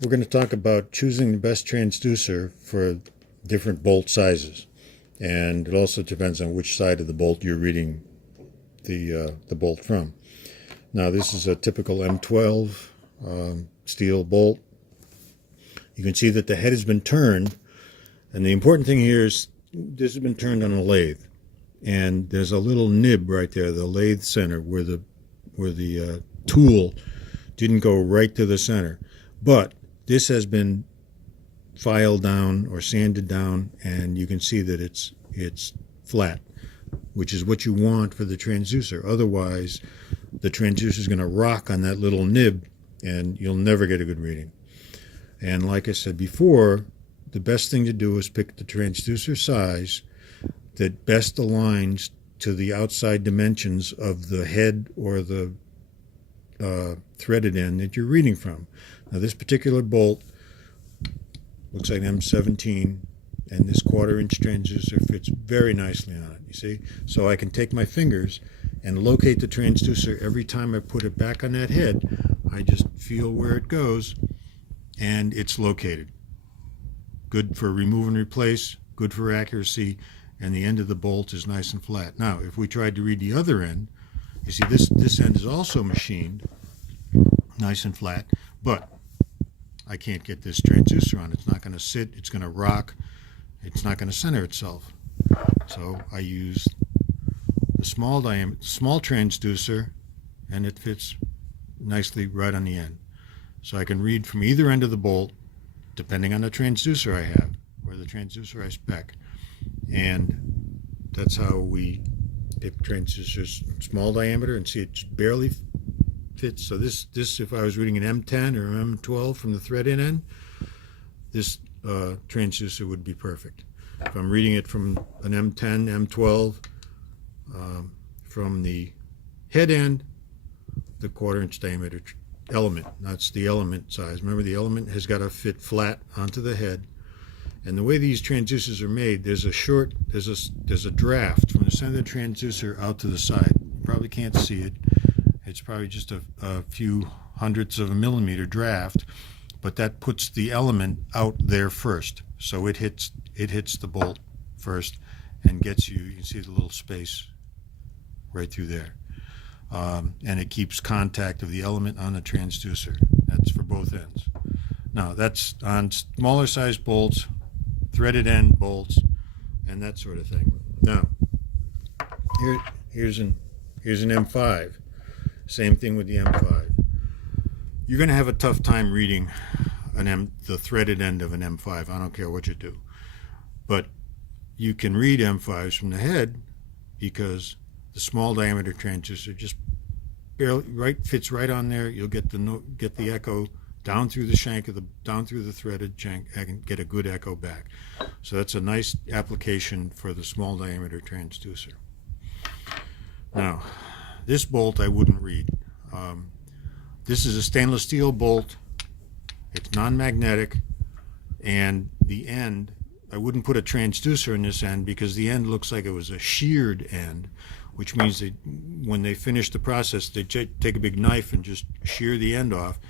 we're going to talk about choosing the best transducer for different bolt sizes. And it also depends on which side of the bolt you're reading the bolt from. Now, this is a typical M12 steel bolt. You can see that the head has been turned, and the important thing here is this has been turned on a lathe, and there's a little nib right there, the lathe center, where the tool didn't go right to the center. But this has been filed down or sanded down, and you can see that it's flat, which is what you want for the transducer. Otherwise, the transducer is going to rock on that little nib, and you'll never get a good reading. And like I said before, the best thing to do is pick the transducer size that best aligns to the outside dimensions of the head or the threaded end that you're reading from. Now, this particular bolt looks like an M17, and this 1/4-inch transducer fits very nicely on it, you see? So I can take my fingers and locate the transducer every time I put it back on that head. I just feel where it goes, and it's located. Good for remove and replace, good for accuracy, and the end of the bolt is nice and flat. Now, if we tried to read the other end, you see this end is also machined, nice and flat, but I can't get this transducer on. It's not going to sit, it's going to rock, it's not going to center itself. So I use the small transducer, and it fits nicely right on the end. So I can read from either end of the bolt, depending on the transducer I have, or the transducer I spec. And that's how we pick transducers, small diameter, and see it just barely fits. So this if I was reading an M10 or an M12 from the thread end, this transducer would be perfect. If I'm reading it from an M10, M12, from the head end, the 1/4-inch diameter element, that's the element size. Remember, the element has got to fit flat onto the head. And the way these transducers are made, there's a draft from the center of the transducer out to the side. You probably can't see it. It's probably just a few hundredths of a millimeter draft, but that puts the element out there first. So it hits the bolt first and gets you can see the little space right through there. And it keeps contact of the element on the transducer. That's for both ends. Now, that's on smaller size bolts, threaded end bolts, and that sort of thing. Now, here's an M5. Same thing with the M5. You're going to have a tough time reading the threaded end of an M5. I don't care what you do. But you can read M5s from the head because the small diameter transducer just barely fits right on there. You'll get the echo down through the shank down through the threaded shank. I can get a good echo back. So that's a nice application for the small diameter transducer. Now, this bolt I wouldn't read. This is a stainless steel bolt. It's non-magnetic, and the end, I wouldn't put a transducer in this end because the end looks like it was a sheared end, which means that when they finish the process, they take a big knife and just shear the end off,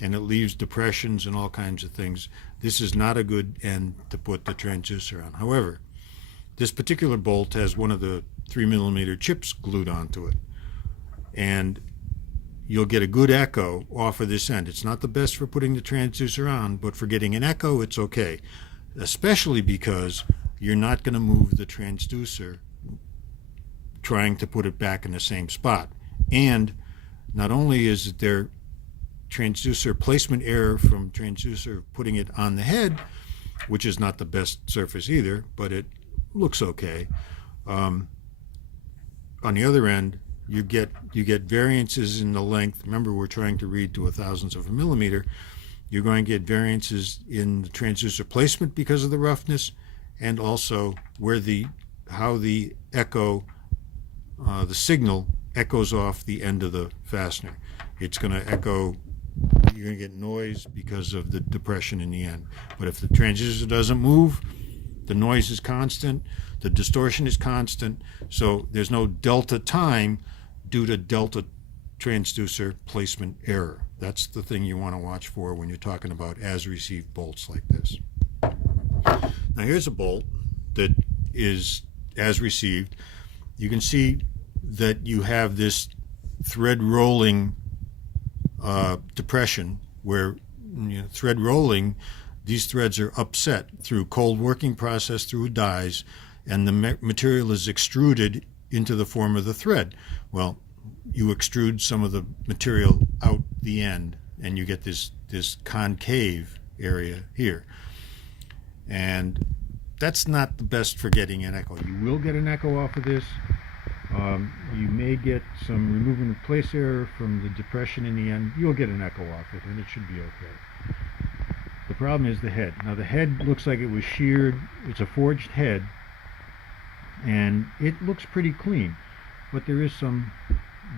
and it leaves depressions and all kinds of things. This is not a good end to put the transducer on. However, this particular bolt has one of the 3mm chips glued onto it, and you'll get a good echo off of this end. It's not the best for putting the transducer on, but for getting an echo, it's okay, especially because you're not going to move the transducer trying to put it back in the same spot. And not only is there transducer placement error from transducer putting it on the head, which is not the best surface either, but it looks okay. On the other end, you get variances in the length. Remember, we're trying to read to a thousandth of a millimeter. You're going to get variances in the transducer placement because of the roughness, and also how the echo, the signal echoes off the end of the fastener. It's going to echo. You're going to get noise because of the depression in the end. But if the transducer doesn't move, the noise is constant, the distortion is constant, so there's no delta time due to delta transducer placement error. That's the thing you want to watch for when you're talking about as received bolts like this. Now here's a bolt that is as received. You can see that you have this thread rolling depression where, thread rolling, these threads are upset through cold working process through dyes, and the material is extruded into the form of the thread. Well, you extrude some of the material out the end and you get this concave area here, and that's not the best for getting an echo. You will get an echo off of this. You may get some remove and replace error from the depression in the end. You'll get an echo off it and it should be okay. The problem is the head. Now the head looks like it was sheared. It's a forged head and it looks pretty clean, but there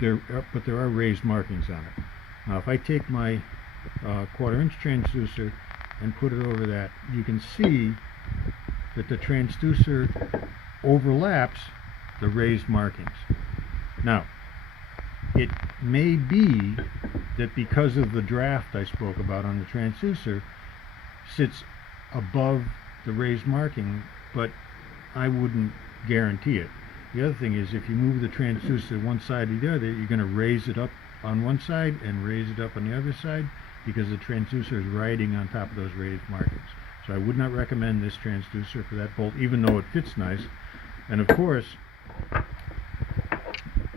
are raised markings on it. Now if I take my 1/4 inch transducer and put it over that, you can see that the transducer overlaps the raised markings. Now, it may be that because of the draft I spoke about on the transducer, sits above the raised marking, but I wouldn't guarantee it. The other thing is, if you move the transducer one side or the other, you're going to raise it up on one side and raise it up on the other side, because the transducer is riding on top of those raised markings. So I would not recommend this transducer for that bolt, even though it fits nice. And of course,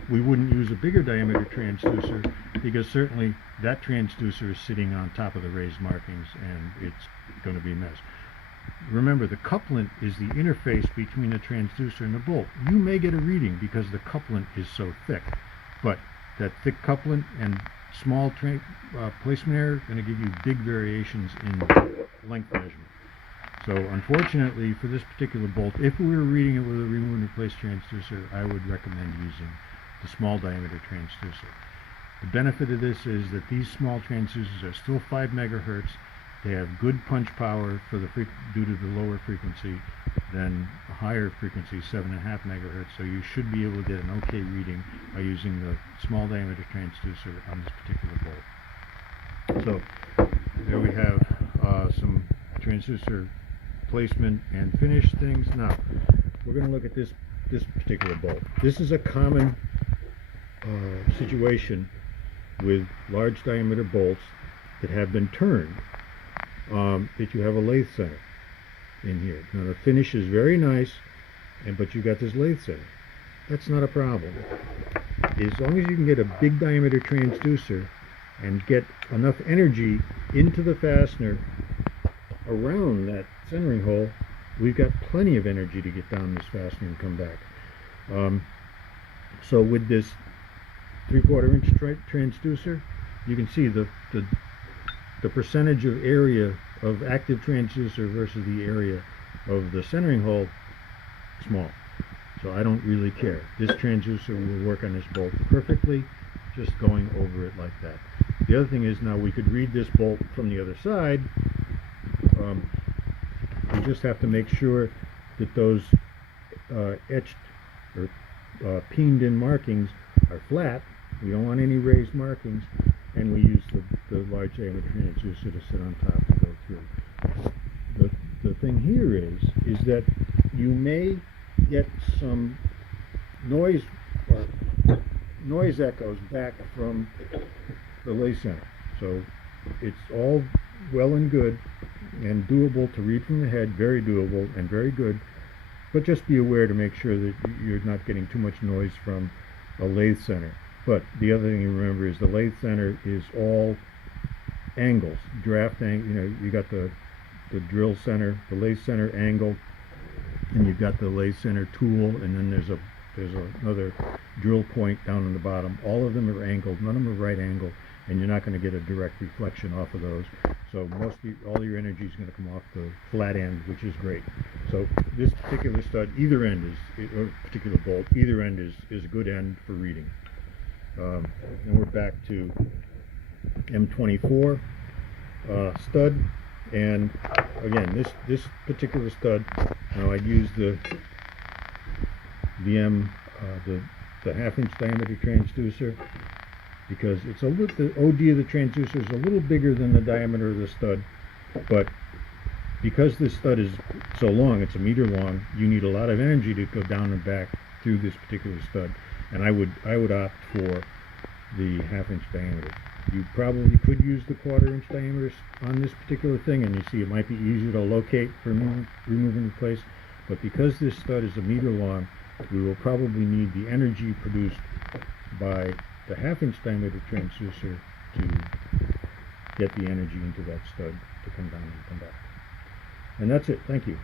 we wouldn't use a bigger diameter transducer, because certainly that transducer is sitting on top of the raised markings and it's going to be a mess. Remember, the couplant is the interface between the transducer and the bolt. You may get a reading because the couplant is so thick, but that thick couplant and small placement error are going to give you big variations in length measurement. So unfortunately for this particular bolt, if we were reading it with a remove and replace transducer, I would recommend using the small diameter transducer. The benefit of this is that these small transducers are still 5 megahertz. They have good punch power for the due to the lower frequency than a higher frequency, 7.5 megahertz. So you should be able to get an okay reading by using the small diameter transducer on this particular bolt. So there we have some transducer placement and finish things. Now we're going to look at this particular bolt. This is a common situation with large diameter bolts that have been turned, that you have a lathe center in here. Now the finish is very nice, but you got this lathe center. That's not a problem. As long as you can get a big diameter transducer and get enough energy into the fastener around that centering hole, we've got plenty of energy to get down this fastener and come back. So with this 3/4 inch transducer, you can see the percentage of area of active transducer versus the area of the centering hole, small. So I don't really care. This transducer will work on this bolt perfectly, just going over it like that. The other thing is, now we could read this bolt from the other side. We just have to make sure that those etched or peened in markings are flat. We don't want any raised markings, and we use the large diameter transducer to sit on top and go through. The thing here is that you may get some noise echoes back from the lathe center. So it's all well and good and doable to read from the head, very doable and very good, but just be aware to make sure that you're not getting too much noise from a lathe center. But the other thing you remember is the lathe center is all angles, draft angle. You got the drill center, the lathe center angle, and you've got the lathe center tool, and then there's another drill point down on the bottom. All of them are angled, none of them are right angled, and you're not going to get a direct reflection off of those. So all your energy is going to come off the flat end, which is great. So this particular stud, either end or particular bolt, either end is a good end for reading. And we're back to M24 stud, and again, this particular stud, I'd use the M, the 1/2 inch diameter transducer, because it's a little, the OD of the transducer is a little bigger than the diameter of the stud, but because this stud is so long, it's a meter long, you need a lot of energy to go down and back through this particular stud, and I would opt for the 1/2 inch diameter. You probably could use the 1/4 inch diameters on this particular thing, and you see it might be easier to locate for remove and replace, but because this stud is a meter long, we will probably need the energy produced by the 1/2 inch diameter transducer to get the energy into that stud to come down and come back. And that's it. Thank you.